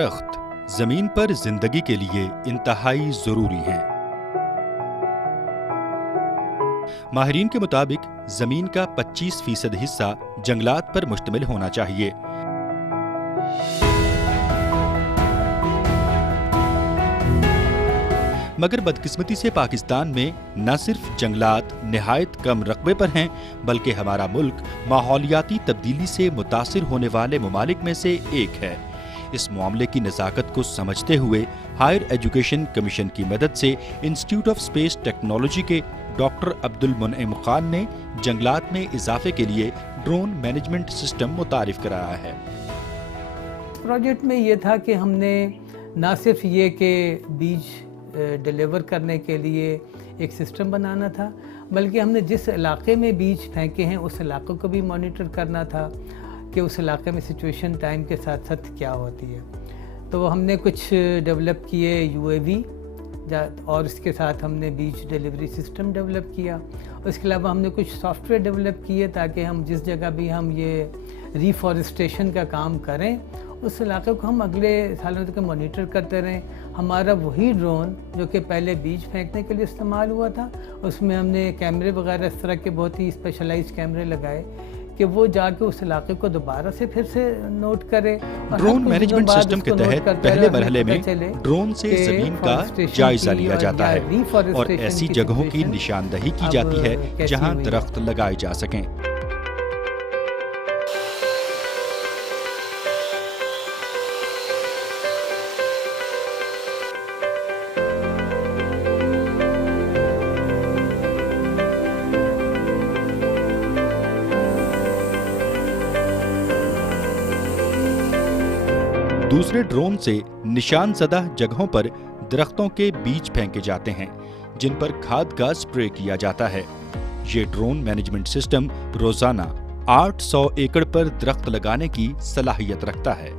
درخت زمین پر زندگی کے لیے انتہائی ضروری ہیں۔ ماہرین کے مطابق زمین کا 25% حصہ جنگلات پر مشتمل ہونا چاہیے۔ مگر بدقسمتی سے پاکستان میں نہ صرف جنگلات نہایت کم رقبے پر ہیں بلکہ ہمارا ملک ماحولیاتی تبدیلی سے متاثر ہونے والے ممالک میں سے ایک ہے۔ اس معاملے کی نزاکت کو سمجھتے ہوئے ہائر ایجوکیشن کمیشن کی مدد سے انسٹیٹیوٹ آف اسپیس ٹیکنالوجی کے ڈاکٹر عبد المنعم خان نے جنگلات میں اضافے کے لیے ڈرون مینجمنٹ سسٹم متعارف کرایا ہے۔ پروجیکٹ میں یہ تھا کہ ہم نے نہ صرف یہ کہ بیج ڈیلیور کرنے کے لیے ایک سسٹم بنانا تھا بلکہ ہم نے جس علاقے میں بیج پھینکے ہیں اس علاقے کو بھی مانیٹر کرنا تھا کہ اس علاقے میں سچویشن ٹائم کے ساتھ ساتھ کیا ہوتی ہے۔ تو ہم نے کچھ ڈیولپ کیے UAV اور اس کے ساتھ ہم نے بیج ڈیلیوری سسٹم ڈیولپ کیا۔ اس کے علاوہ ہم نے کچھ سافٹ ویئر ڈیولپ کیے تاکہ ہم جس جگہ بھی ہم یہ ریفارسٹیشن کا کام کریں اس علاقے کو ہم اگلے سالوں تک مانیٹر کرتے رہیں۔ ہمارا وہی ڈرون جو کہ پہلے بیج پھینکنے کے لیے استعمال ہوا تھا اس میں ہم نے کیمرے وغیرہ اس طرح کے بہت ہی اسپیشلائز کیمرے لگائے کہ وہ جا کے اس علاقے کو دوبارہ سے پھر سے نوٹ کرے۔ ڈرون مینجمنٹ سسٹم کے تحت پہلے مرحلے میں ڈرون سے زمین کا جائزہ لیا جاتا ہے اور ایسی جگہوں کی نشاندہی کی جاتی ہے جہاں درخت لگائے جا سکیں۔ دوسرے ڈرون سے نشان زدہ جگہوں پر درختوں کے بیج پھینکے جاتے ہیں جن پر کھاد کا سپرے کیا جاتا ہے۔ یہ ڈرون مینجمنٹ سسٹم روزانہ 800 ایکڑ پر درخت لگانے کی صلاحیت رکھتا ہے۔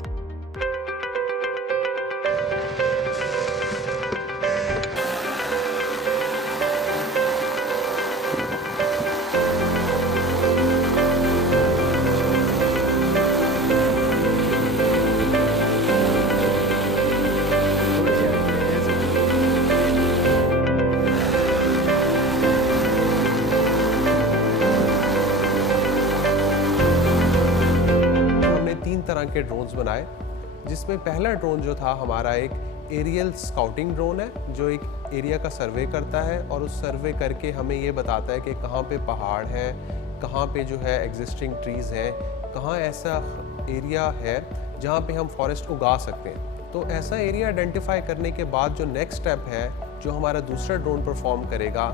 طرح کے ڈرونز بنائے جس میں پہلا ڈرون جو تھا ہمارا ایک ایریل سکاؤٹنگ ڈرون ہے جو ایک ایریا کا سروے کرتا ہے اور اس سروے کر کے ہمیں یہ بتاتا ہے کہ کہاں پہ پہاڑ ہے، کہاں پہ جو ہے ایگزسٹنگ ٹریز ہیں، کہاں ایسا ایریا ہے جہاں پہ ہم فارسٹ اگا سکتے ہیں۔ تو ایسا ایریا آئیڈینٹیفائی کرنے کے بعد جو نیکسٹ اسٹیپ ہے جو ہمارا دوسرا ڈرون پرفارم کرے گا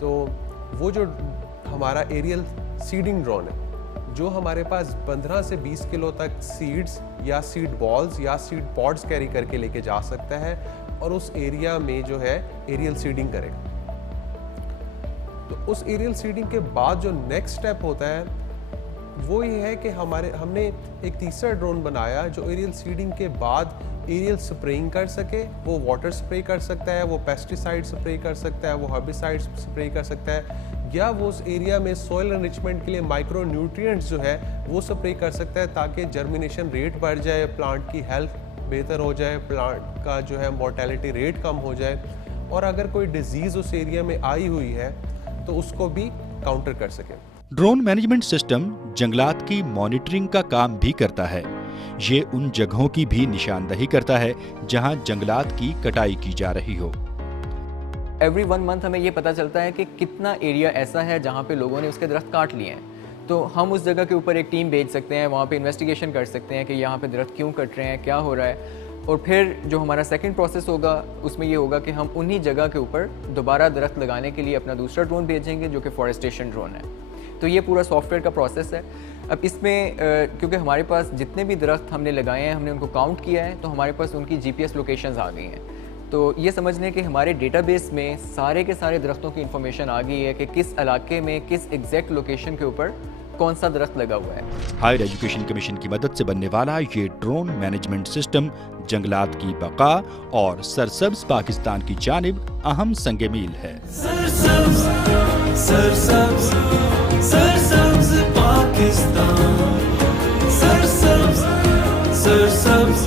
تو وہ جو ہمارا ایریل سیڈنگ ڈرون ہے جو ہمارے پاس 15 سے 20 کلو تک سیڈز یا سیڈ بالز یا سیڈ پاڈز کیری کر کے لے کے جا سکتا ہے اور اس ایریا میں جو ہے ایریل سیڈنگ کرے گا۔ تو اس ایریل سیڈنگ کے بعد جو نیکسٹ سٹیپ ہوتا ہے وہ یہ ہے کہ ہم نے ایک تیسرا ڈرون بنایا جو ایریل سیڈنگ کے بعد ایریل سپریئنگ کر سکے۔ وہ واٹر سپرے کر سکتا ہے، وہ پیسٹیسائڈ سپرے کر سکتا ہے، وہ ہربیسائڈ سپرے کر سکتا ہے یا وہ اس ایریا میں سوئل انریچمنٹ کے لیے مائکرو نیوٹرینٹس جو ہے وہ سپرے کر سکتا ہے تاکہ جرمینیشن ریٹ بڑھ جائے، پلانٹ کی ہیلتھ بہتر ہو جائے، پلانٹ کا جو ہے مورٹیلٹی ریٹ کم ہو جائے اور اگر کوئی ڈیزیز اس ایریا میں آئی ہوئی ہے تو اس کو بھی کاؤنٹر کر سکے۔ ڈرون مینجمنٹ سسٹم جنگلات کی مانیٹرنگ کا کام بھی کرتا ہے۔ یہ ان جگہوں کی بھی نشاندہی کرتا ہے جہاں جنگلات کی کٹائی کی جا رہی ہو۔ ایوری 1 منتھ ہمیں یہ پتہ چلتا ہے کہ کتنا ایریا ایسا ہے جہاں پہ لوگوں نے اس کے درخت کاٹ لیے ہیں، تو ہم اس جگہ کے اوپر ایک ٹیم بھیج سکتے ہیں، وہاں پہ انویسٹیگیشن کر سکتے ہیں کہ یہاں پہ درخت کیوں کٹ رہے ہیں، کیا ہو رہا ہے، اور پھر جو ہمارا سیکنڈ پروسیس ہوگا اس میں یہ ہوگا کہ ہم انہی جگہ کے اوپر دوبارہ درخت لگانے کے لیے اپنا دوسرا ڈرون بھیجیں گے جو کہ فارسٹیشن ڈرون ہے۔ تو یہ پورا سافٹ ویئر کا پروسیس ہے۔ اب اس میں کیونکہ ہمارے پاس جتنے بھی درخت ہم نے لگائے ہیں ہم نے ان کو کاؤنٹ کیا ہے تو ہمارے پاس ان کی GPS لوکیشنز آ گئی ہیں۔ تو یہ سمجھ لیں کہ ہمارے ڈیٹا بیس میں سارے کے سارے درختوں کی انفارمیشن آ گئی ہے کہ کس علاقے میں کس ایگزیکٹ لوکیشن کے اوپر کون سا درخت لگا ہوا ہے۔ ہائر ایجوکیشن کمیشن کی مدد سے بننے والا یہ ڈرون مینجمنٹ سسٹم جنگلات کی بقا اور سرسبز پاکستان کی جانب اہم سنگ میل ہے۔ سرسبز سرسبز سرسبز پاکستان، سرسبز سرسبز